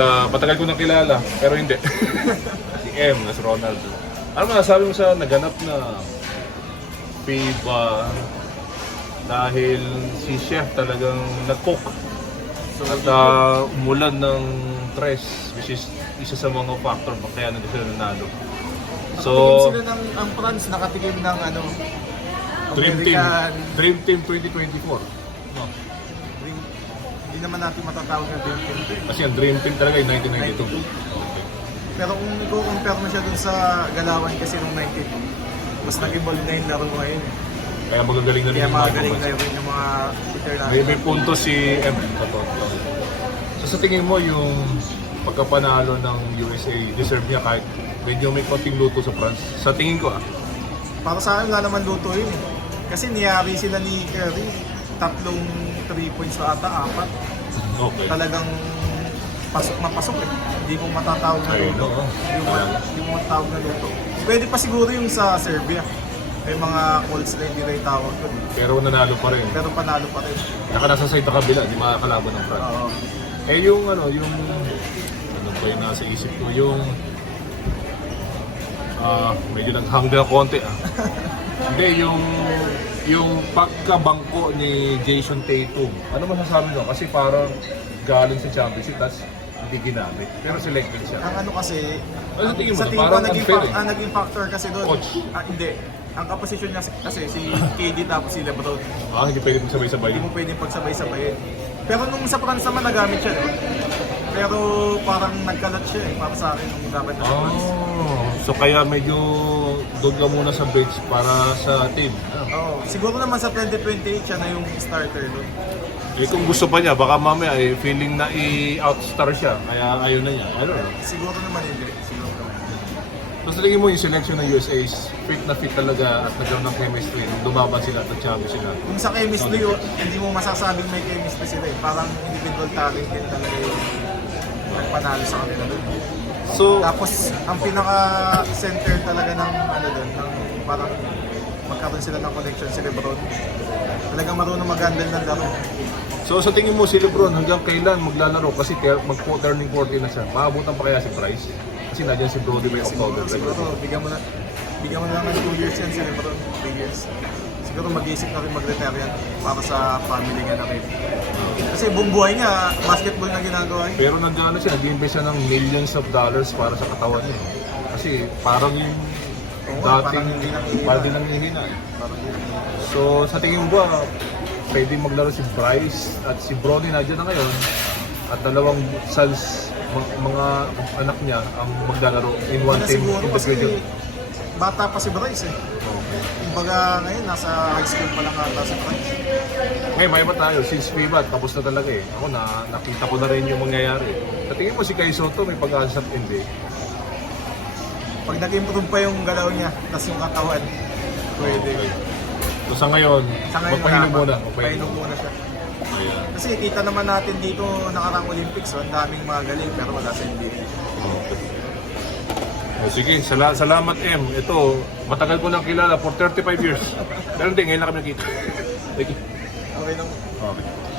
Ah, matagal ko nang kilala, pero hindi. si M, na si Ronaldo. Ano masasabi mo sa naganap na FIBA dahil si Chef talagang nag-cook at ah, umulan ng tres, which is isa sa mga factor ba kaya nag sila nanalo. So, So, sila ng, ang France nakatikim ng ano, Dream Team, American, Dream Team 2024. No. Hindi naman natin matatawag na Dream Team. Kasi ang Dream Team talaga yung 1992. Okay. Pero kung i-compare mo siya dun sa galawan kasi nung 92, mas ball na yung laro ngayon. Kaya magagaling na rin Kaya yung mga magaling na rin yung mga Peter May, natin. may punto si M. Totoo. So sa tingin mo yung pagkapanalo ng USA, deserve niya kahit medyo may konting luto sa France? Sa tingin ko ah. Para sa akin, wala naman luto yun eh. Kasi niyari sila ni Curry, tatlong 3 points na ata, apat. Okay. Talagang pasok na pasok eh. Hindi mo matatawag na luto. Hindi mo, hindi mo matatawag na luto. Pwede pa siguro yung sa Serbia. May mga calls na hindi na itawag doon. Pero nanalo pa rin. Pero panalo pa rin. Naka nasa side na kabila, di makakalaban ng France. Oo. Eh yung ano, yung ano ba yung nasa isip ko, yung ah medyo ng konti ah. Hindi, yung yung pagkabangko ni Jason Tatum. Ano masasabi mo? Kasi parang galing sa championship, tapos hindi ginamit. Pero selected siya. Ang ano kasi, Ano sa tingin mo? sa tingin ko naging, unfair eh. ang naging factor kasi doon. Coach. Ah, hindi. Ang kaposisyon niya kasi- si KD tapos si LeBron. Ah, hindi pwede magsabay-sabay. Hindi mo pwedeng pagsabay-sabayin. Pero nung sa France naman nagamit siya eh. Pero parang nagkalat siya eh, para sa akin nung dapat na. Oh, so kaya medyo doon ka muna sa bench para sa team. Oo. Siguro naman sa 2028 siya na yung starter doon. Eh kung gusto pa niya, baka mamaya eh, feeling na i-outstar siya. Kaya ayaw na niya. I don't know. Siguro naman hindi. Siguro naman. Sa tingin mo yung selection ng USA is fit na fit talaga at nagkaroon ng chemistry. Nung Lumaban sila at nag-champion sila. Kung sa chemistry, oh, hindi mo masasabing may chemistry sila eh. Parang individual talent din talaga yung nagpanalo sa kanila doon. So, Tapos, ang pinaka-center talaga ng ano doon, ng parang magkaroon sila ng connection si Lebron. Talagang marunong mag-handle ng laro. so sa tingin mo si Lebron hanggang kailan maglalaro kasi ter- mag-turning 40 na siya. Maabutan pa kaya si Bryce? Kasi nandiyan si Brody by October. Siguro, siguro bigyan mo na, bigyan mo na lang ng 2 years yan si Lebron. 3 years. Siguro mag-iisip na rin mag-retire yan para sa family niya na rin. Kasi buong buhay niya, basketball na ginagawa niya. Pero nandiyan na siya, nag-invest siya ng millions of dollars para sa katawan niya. Kasi parang yung Oo dating parang hindi nanghihina. parang hindi nanghihina. Parang yun. So sa tingin mo ba, pwede maglaro si Bryce at si Brody na na ngayon at dalawang sons, mga, anak niya ang maglalaro in one Wala team siguro kasi individual. Bata pa si Bryce eh. Kumbaga ngayon, nasa high school pa lang ata si Bryce. Ngayon, may ba tayo? Since FIBA, tapos na talaga eh. Ako na, nakita ko na rin yung mangyayari. Sa tingin mo si Kai Soto may pag-asa hindi. Pag nag-improve pa yung galaw niya, tas yung katawan, pwede. So sa ngayon, Sa ngayon, pa. muna. Magpahinom muna siya. Ayan. Kasi kita naman natin dito nakarang Olympics, oh, ang daming mga galing pero wala sa NBA. Okay. O, sige, sala salamat M. Ito, matagal ko nang kilala for 35 years. Pero hindi, ngayon lang kami nakita. Thank you. Okay lang. Okay.